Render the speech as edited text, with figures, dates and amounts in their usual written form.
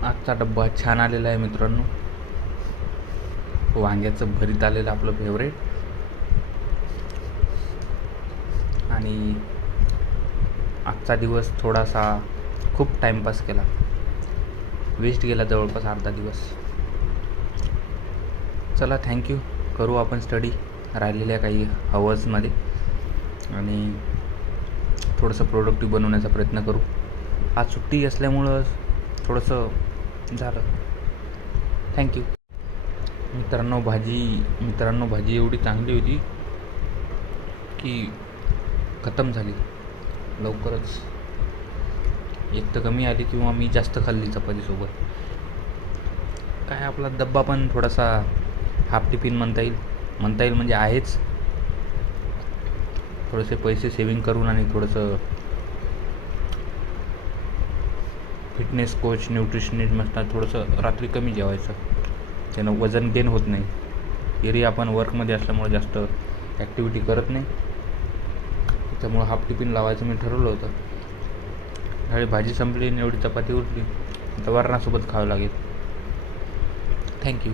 आजचा डब्बा छान आलेला आहे मित्रांनो. वांग्याचं भरीत आलेलं आपलं फेवरेट. आणि आजचा दिवस थोडासा खूप टाईमपास केला, वेस्ट गेला जवळपास अर्धा दिवस. चला थँक्यू. करू आपण स्टडी राहिलेल्या काही हवर्समध्ये आणि थोडंसं प्रोडक्टिव्ह बनवण्याचा प्रयत्न करू. आज सुट्टी असल्यामुळं थोडंसं झालं. थँक्यू. मित्रांनो भाजी एवढी चांगली होती की खतम झाली लवकरच. एक तर कमी आली किंवा मी जास्त खाल्ली चपातीसोबत. काय आपला डब्बा पण थोडासा हाफ टिफिन म्हणता येईल म्हणजे आहेच. थोडेसे पैसे सेविंग करून आणि थोडंसं फिटनेस कोच न्यूट्रिशनिस्ट म्हणतात थोडंसं रात्री कमी जेवायचं, त्यानं वजन गेन होत नाही. एरी आपण वर्कमध्ये असल्यामुळे जास्त ॲक्टिव्हिटी करत नाही, त्यामुळं हाफ टिफिन लावायचं मी ठरवलं होतं. त्यावेळी भाजी संपली आणि एवढी चपाती उरली, आता वरणासोबत खावं लागेल. थँक्यू.